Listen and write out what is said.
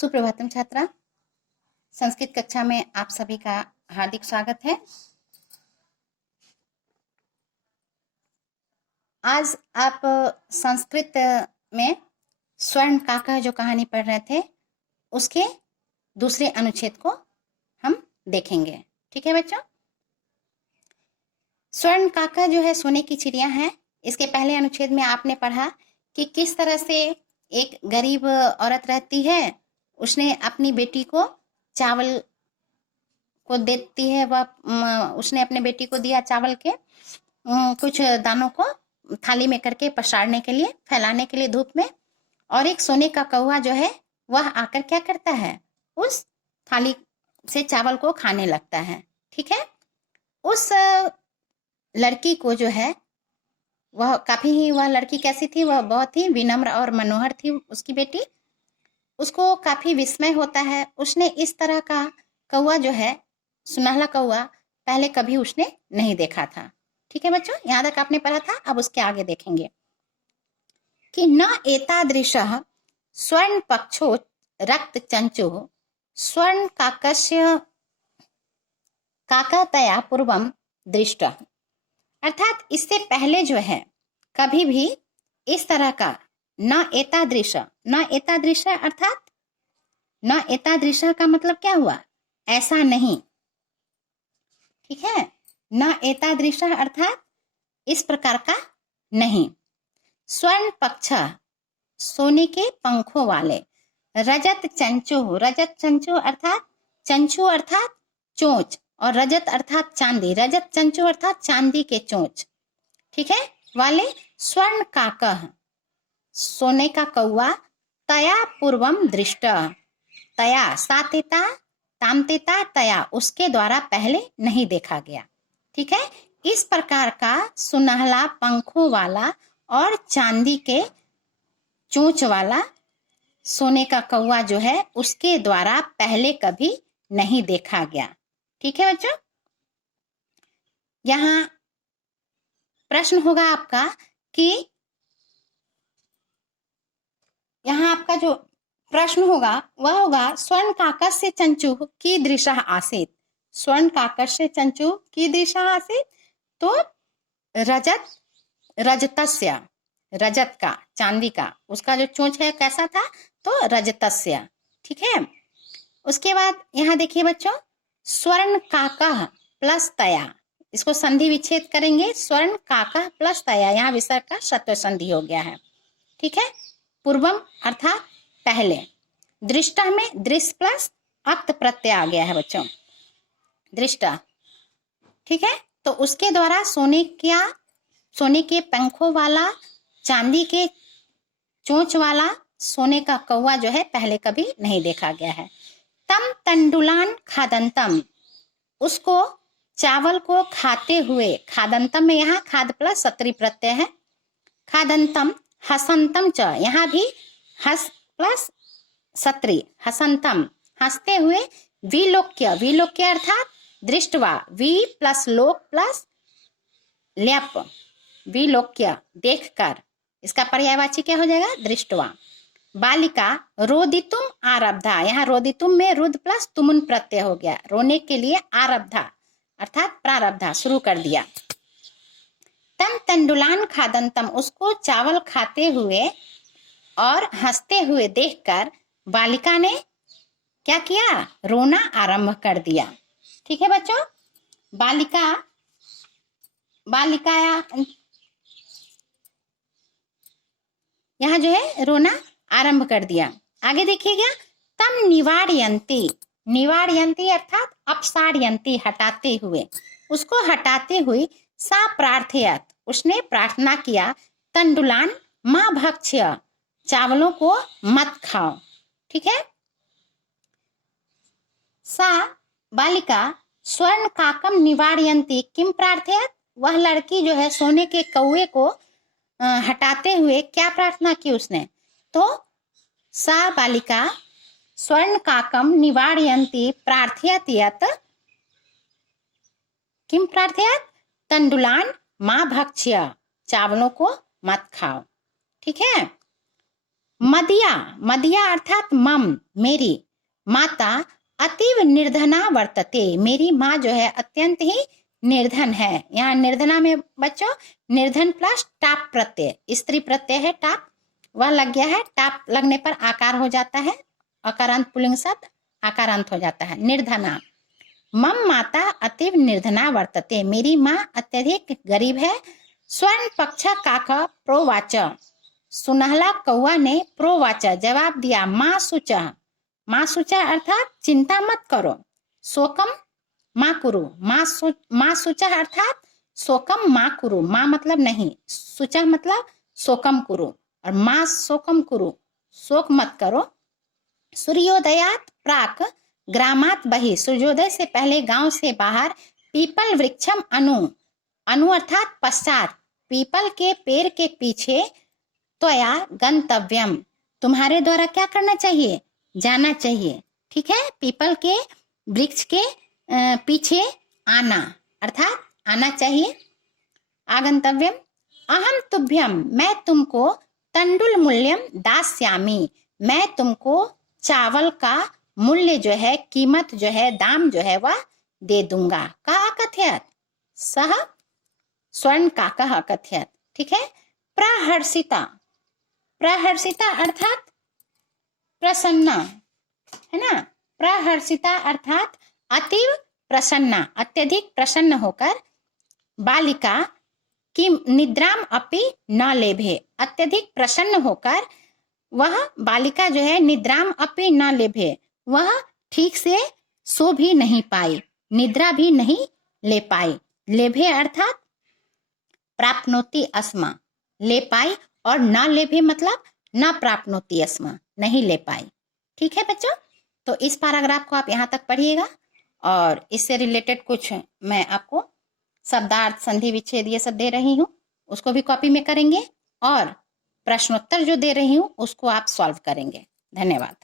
सुप्रभातम छात्रा, संस्कृत कक्षा में आप सभी का हार्दिक स्वागत है। आज आप संस्कृत में स्वर्ण काका जो कहानी पढ़ रहे थे उसके दूसरे अनुच्छेद को हम देखेंगे। ठीक है बच्चों, स्वर्ण काका जो है सोने की चिड़िया है। इसके पहले अनुच्छेद में आपने पढ़ा कि किस तरह से एक गरीब औरत रहती है, उसने अपनी बेटी को चावल को देती है। वह उसने अपने बेटी को दिया चावल के कुछ दानों को थाली में करके पसारने के लिए, फैलाने के लिए धूप में। और एक सोने का कौवा जो है वह आकर क्या करता है, उस थाली से चावल को खाने लगता है। ठीक है, उस लड़की को जो है वह लड़की कैसी थी, वह बहुत ही विनम्र और मनोहर थी उसकी बेटी। उसको काफी विस्मय होता है। उसने इस तरह का कौवा जो है, सुनहला कौवा, पहले कभी उसने नहीं देखा था। ठीक है बच्चों, यहाँ तक आपने पढ़ा था। अब उसके आगे देखेंगे कि न एतादृशः स्वर्ण पक्षो रक्त चंचो स्वर्ण काकस्य काकतया पूर्वम दृष्ट। अर्थात इससे पहले जो है कभी भी इस तरह का न एतादृश अर्थात न एतादृश का मतलब क्या हुआ, ऐसा नहीं। ठीक है, न एतादृश अर्थात इस प्रकार का नहीं। स्वर्ण पक्ष सोने के पंखों वाले, रजत चंचो अर्थात चंचू अर्थात चोंच, और रजत अर्थात चांदी, रजत चंचू अर्थात चांदी के चोंच। ठीक है, वाले स्वर्ण काकः सोने का कौवा, तया पूर्वम दृष्ट, तया सातेता तामतेता तया उसके द्वारा पहले नहीं देखा गया। ठीक है, इस प्रकार का सुनहला पंखों वाला और चांदी के चोंच वाला सोने का कौवा जो है उसके द्वारा पहले कभी नहीं देखा गया। ठीक है बच्चों, यहाँ प्रश्न होगा आपका कि यहाँ आपका जो प्रश्न होगा वह होगा स्वर्ण काकस्य चंचु कीदृशः आसीत्। स्वर्ण काकस्य चंचु कीदृशः आसीत्, तो रजतस्य, रजत का, चांदी का, उसका जो चोंच है कैसा था, तो रजतस्य। ठीक है, उसके बाद यहाँ देखिए बच्चों, स्वर्ण काकः प्लस तया, इसको संधि विच्छेद करेंगे। स्वर्ण काकः प्लस तया, यहाँ विसर्ग का सत्व संधि हो गया है। ठीक है, पूर्वम अर्थात पहले, दृष्टा में दृश्य प्लस अक्त प्रत्यय आ गया है बच्चों, दृष्टा। ठीक है, तो उसके द्वारा सोने के पंखों वाला, चांदी के चोंच वाला सोने का कौवा जो है पहले कभी नहीं देखा गया है। तम तंडुलान खादंतम, उसको चावल को खाते हुए, खादंतम में यहाँ खाद प्लस सत्री प्रत्यय है, खादंतम हसंतम च, यहाँ भी हस प्लस सत्री, हसंतम हंसते हुए, विलोक्य अर्थात दृष्टवा, वी प्लस लोक प्लस ल्याप, विलोक्य देखकर, इसका पर्यायवाची क्या हो जाएगा, दृष्टवा। बालिका रोदितुम आरब्धा, यहाँ रोदितुम में रुद प्लस तुमुन प्रत्यय हो गया, रोने के लिए आरब्धा अर्थात प्रारब्धा, शुरू कर दिया। तम तंडुलान खादंतम, उसको चावल खाते हुए और हंसते हुए देखकर बालिका ने क्या किया, रोना आरंभ कर दिया। ठीक है बच्चों, बालिका यहाँ जो है रोना आरंभ कर दिया। आगे देखिएगा, तम निवारयंती अर्थात अपसारयंती हटाते हुए, उसको हटाते हुए, सा प्रार्थयत उसने प्रार्थना किया, तंडुलान मां भक्ष्य चावलों को मत खाओ। ठीक है, सा बालिका स्वर्ण काकम निवारयंती किम प्रार्थयत, वह लड़की जो है सोने के कौवे को हटाते हुए क्या प्रार्थना की उसने, तो सा बालिका स्वर्ण काकम निवारयंती प्रार्थयत यत किम प्रार्थयत, तंडुलान मां भक्ष्य चावलों को मत खाओ। ठीक है, मदिया, मदिया अर्थात मम, मेरी। माता अतीव निर्धना वर्तते, मेरी माँ जो है अत्यंत ही निर्धन है। यहाँ निर्धना में बच्चों निर्धन प्लस टाप प्रत्यय, स्त्री प्रत्यय है टाप, वह लग गया है। टाप लगने पर आकार हो जाता है, अकारांत पुल्लिंग शब्द आकारांत हो जाता है। निर्धना, मम माता अतीव निर्धना वर्तते, मेरी माँ अत्यधिक गरीब है। स्वर्ण पक्ष काक प्रोवाच, सुनहला कौआ ने प्रोवाच जवाब दिया। माँ सुच, माँ सुच अर्थात चिंता मत करो। शोकम माँ कुरु, माँ सुच अर्थात शोकम माँ कुरु, माँ मतलब नहीं, सुच मतलब शोकम कुरु, और माँ शोकम कुरु, शोक मत करो। सूर्योदयात प्राक ग्रामात बहि, सूर्योदय से पहले गांव से बाहर। पीपल वृक्षम अनु, अनु अर्थात पश्चात, पीपल के पेड़ के पीछे। त्वया गंतव्यम, तुम्हारे द्वारा क्या करना चाहिए, जाना चाहिए। ठीक है, पीपल के वृक्ष के पीछे आना अर्थात आना चाहिए। आगंतव्यम, अहम तुभ्यम, मैं तुमको तंडुल मूल्यम दास्यामी, मैं तुमको चावल का मूल्य जो है, कीमत जो है, दाम जो है वह दे दूंगा। का कथयत, सह स्वर्ण काकः कथयत। ठीक है, प्रहर्षिता, प्रहर्षिता अर्थात प्रसन्ना, है ना। प्रहर्षिता अर्थात अतीव प्रसन्ना, अत्यधिक प्रसन्न होकर। बालिका कि निद्राम अपि न लेभे, अत्यधिक प्रसन्न होकर वह बालिका जो है निद्राम अपि न लेभे, वह ठीक से सो भी नहीं पाई, निद्रा भी नहीं ले पाई। लेभे अर्थात प्राप्नोति अस्मा, ले पाई, और न लेभे मतलब न प्राप्नोति अस्मा, नहीं ले पाई। ठीक है बच्चों, तो इस पैराग्राफ को आप यहाँ तक पढ़िएगा, और इससे रिलेटेड कुछ मैं आपको शब्दार्थ संधि विच्छेद ये सब दे रही हूँ, उसको भी कॉपी में करेंगे, और प्रश्नोत्तर जो दे रही हूँ उसको आप सॉल्व करेंगे। धन्यवाद।